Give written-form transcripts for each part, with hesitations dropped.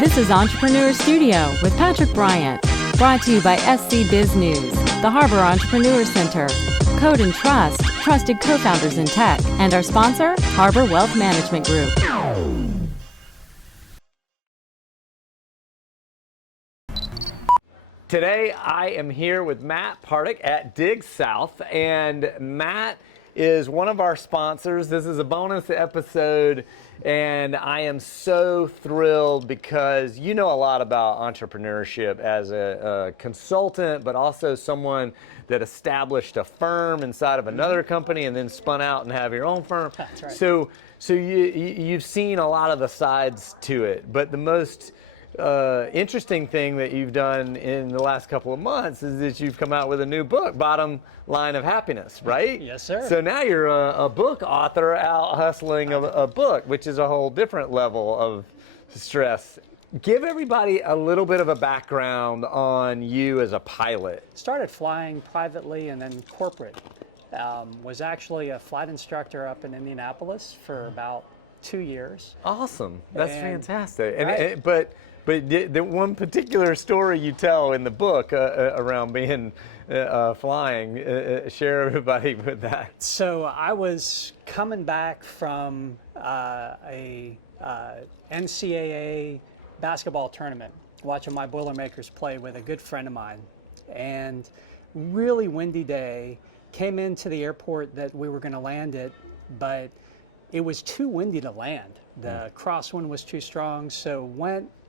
This is Entrepreneur Studio with Patrick Bryant, brought to you by SC Biz News, the Harbour Entrepreneur Center, Code and Trust, trusted co-founders in tech, and our sponsor, Harbour Wealth Management Group. Today, I am here with Matt Pardieck at Dig South, and Matt is one of our sponsors. This is a bonus episode, and I am so thrilled because you know a lot about entrepreneurship as a consultant, but also someone that established a firm inside of another company and then spun out and have your own firm. That's right. So you've seen a lot of the sides to it, but the most interesting thing that you've done in the last couple of months is that you've come out with a new book, Bottom Line of Happiness, right? Yes, sir. So now you're a book author out hustling a book, which is a whole different level of stress. Give everybody a little bit of a background on you as a pilot. Started flying privately and then corporate. Was actually a flight instructor up in Indianapolis for about 2 years. Awesome. That's fantastic. Right. But the one particular story you tell in the book around being flying, share everybody with that. So I was coming back from a NCAA basketball tournament, watching my Boilermakers play with a good friend of mine, and really windy day. Came into the airport that we were going to land at, but it was too windy to land. The crosswind was too strong, so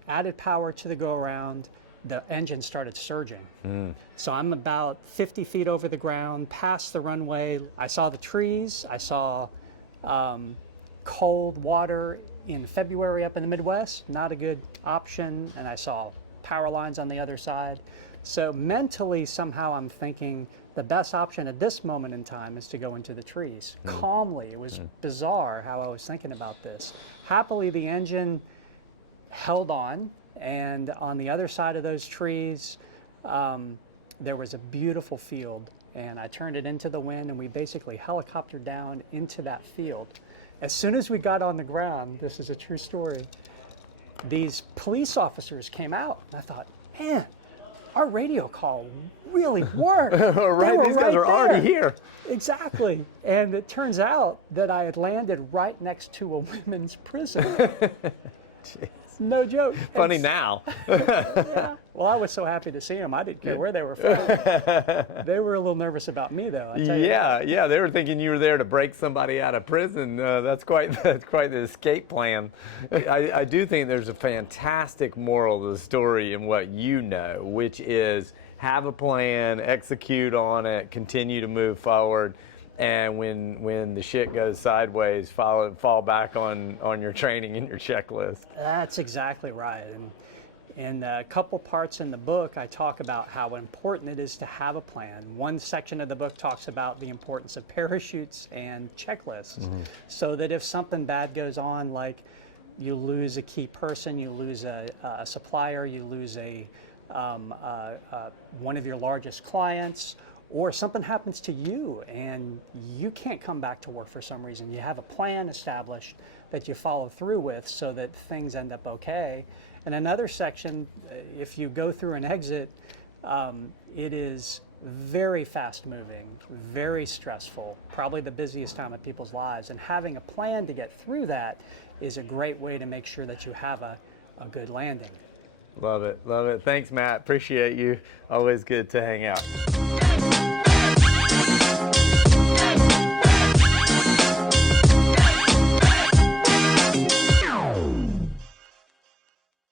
added power to the go-around, the engine started surging. So I'm about 50 feet over the ground, past the runway. I saw the trees, I saw cold water in February up in the Midwest, not a good option, and I saw power lines on the other side. So mentally, somehow I'm thinking the best option at this moment in time is to go into the trees. Calmly, it was bizarre how I was thinking about this. Happily, the engine held on, and on the other side of those trees, there was a beautiful field, and I turned it into the wind, and we basically helicoptered down into that field. As soon as we got on the ground, this is a true story, these police officers came out. I thought, man, our radio call really worked. Right, these guys are already here. Exactly. And it turns out that I had landed right next to a women's prison. No joke. Funny now. Yeah. Well, I was so happy to see them. I didn't care where they were from. They were a little nervous about me, though. I tell you that. Yeah. They were thinking you were there to break somebody out of prison. That's quite the escape plan. I do think there's a fantastic moral to the story in what you know, which is have a plan, execute on it, continue to move forward. And when the shit goes sideways, fall back on your training and your checklist. That's exactly right. And in a couple parts in the book, I talk about how important it is to have a plan. One section of the book talks about the importance of parachutes and checklists, so that if something bad goes on, like you lose a key person, you lose a supplier, you lose one of your largest clients, or something happens to you and you can't come back to work for some reason. You have a plan established that you follow through with so that things end up okay. And another section, if you go through an exit, it is very fast moving, very stressful, probably the busiest time of people's lives. And having a plan to get through that is a great way to make sure that you have a good landing. Love it. Thanks, Matt. Appreciate you. Always good to hang out.